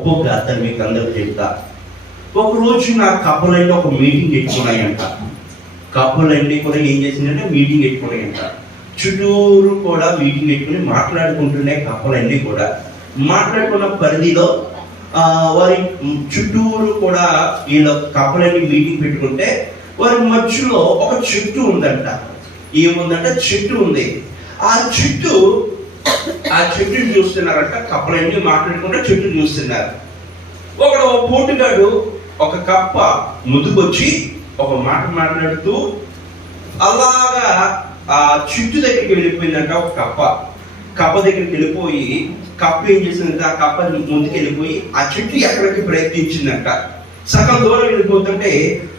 ఒక్కొక్క అతను మీకు అందరూ చెప్తా. ఒక రోజు నా కప్పలన్నీ ఒక మీటింగ్ పెట్టుకున్నాయంట. కప్పలన్నీ కూడా ఏం చేసిందంటే మీటింగ్ పెట్టుకున్నాయంట. చుట్టూరు కూడా మీటింగ్ పెట్టుకుని మాట్లాడుకుంటున్నాయి కప్పలన్నీ కూడా. మాట్లాడుకున్న పరిధిలో వారి చుట్టూరు కూడా వీళ్ళ కప్పలన్నీ మీటింగ్ పెట్టుకుంటే వారి మధ్యలో ఒక చెట్టు ఉందంట. ఏముందంటే చెట్టు ఉంది. ఆ చెట్టు ఆ చెట్టుని చూస్తున్నారంట కప్పలన్నీ మాట్లాడుకుంటే చెట్టు చూస్తున్నారు. ఒకడు ఒక పోటుగాడు ఒక కప్ప ముందుకొచ్చి ఒక మాట మాట్లాడుతూ అలాగా ఆ చెట్టు దగ్గరికి వెళ్ళిపోయిందంట ఒక కప్ప. కప్ప దగ్గరికి వెళ్ళిపోయి కప్ప ఏం చేసిందంటే? ఆ కప్ప ముందుకు వెళ్ళిపోయి ఆ చెట్టు ఎక్కడికి ప్రయత్నించిందంట. సగం దూరం వెళ్ళిపోతుంటే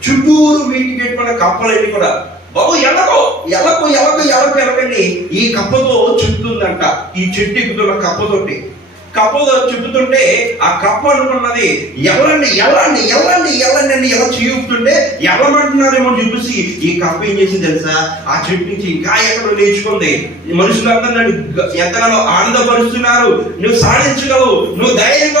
చుట్టూరు వీటికి పెట్టుకున్న కప్పలన్నీ కూడా బాబు ఎలకో ఎలకు ఎలకు ఎలకు ఎలకండి ఈ కప్పతో అంట. ఈ చెట్టు ఎక్కుతున్న కప్పతోటి కప్పతో చెబుతుంటే ఆ కప్ప అనుకున్నది ఎవరండి? ఎల్లండి? ఎల్లండి? ఎవరండి అని ఎలా చూపుతుంటే ఎవరమంటున్నారేమో చూపిసి ఈ కప్ప ఏం చేసింది తెలుసా? ఆ చెట్టు నుంచి ఇంకా ఎక్కడ నేర్చుకుంది మనుషులందరూ నన్ను ఎంతగానో ఆనందపరుస్తున్నారు. నువ్వు సాధించగలవు. నువ్వు ధైర్యం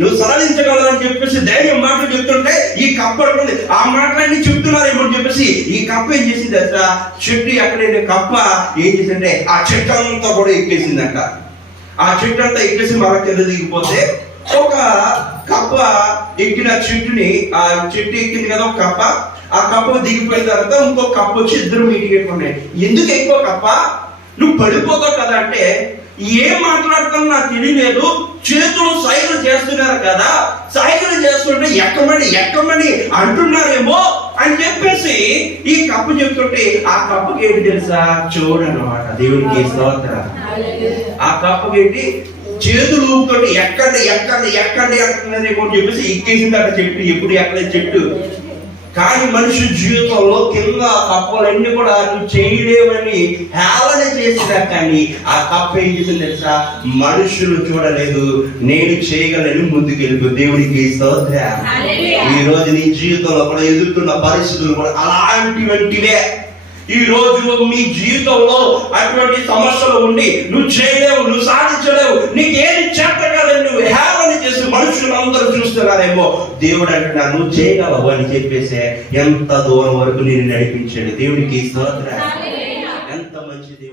నువ్వు సడలించగలదని చెప్పేసి ధైర్యం మాటలు చెప్తుంటే ఈ కప్ప అనుకుంది ఆ మాటలన్నీ చెప్తున్నారేమో అని చెప్పేసి ఈ కప్ప ఏం చేసింది తెలుసా చెట్టు ఎక్కడైనా కప్ప ఏం చేసిందంటే ఆ చెట్టు అంతా కూడా ఎక్కేసిందంట. ఆ చెట్టు అంతా ఎక్కేసి మర కింద దిగిపోతే ఒక కప్ప ఎక్కిన చెట్టుని ఆ చెట్టు ఎక్కింది కదా ఒక కప్ప. ఆ కప్ప దిగిపోయిన తర్వాత ఇంకో కప్ప వచ్చి ఇద్దరు మీటింగ్ పెట్టుకున్నాయి. ఎందుకు ఎక్కువ కప్ప? నువ్వు పడిపోతావు కదా అంటే ఏం మాట్లాడుతున్నా నాకు తెలియలేదు. చేతులు సైకిల్ చేస్తున్నారు కదా సైకిల్ చేస్తుంటే ఎక్కమని ఎక్కమని అంటున్నారేమో అని చెప్పేసి ఈ కప్పు చెప్తుంటే ఆ కప్పుకి ఏంటి తెలుసా? చూడనమాట దేవునికి స్తోత్రం. ఆ కప్పకేంటి చేతులు ఊపుతుంటే ఎక్కండి ఎక్కండి ఎక్కండి అంటున్నారేమో అని చెప్పేసి ఎక్కేసిందట చెట్టు. ఎప్పుడు ఎక్కడే చెట్టు. కానీ మనిషి జీవితంలో కింద కప్పలన్నీ కూడా నువ్వు చేయలేవని హేళన చేసినా కానీ ఆ కప్ప ఏం చేసింది తెలుసా? మనుషులు చూడలేదు నేను చేయగలను ముందుకు వెళ్ళిపో దేవుడికి ఈ రోజు నీ జీవితంలో కూడా ఎదుర్కొన్న పరిస్థితులు కూడా అలాంటివంటివే ఈ రోజు మీ జీవితంలో అటువంటి సమస్యలు ఉండి నువ్వు చేయలేవు నువ్వు సాధించలేవు నీకు మనుషులు అందరూ చూస్తున్నారేమో? దేవుడు అంటున్నా నువ్వు చేయగలవు? అని చెప్పేసి ఎంత దూరం వరకు నేను నడిపించాడు. దేవుడికి స్తోత్రం ఎంత మంచి దేవుడు.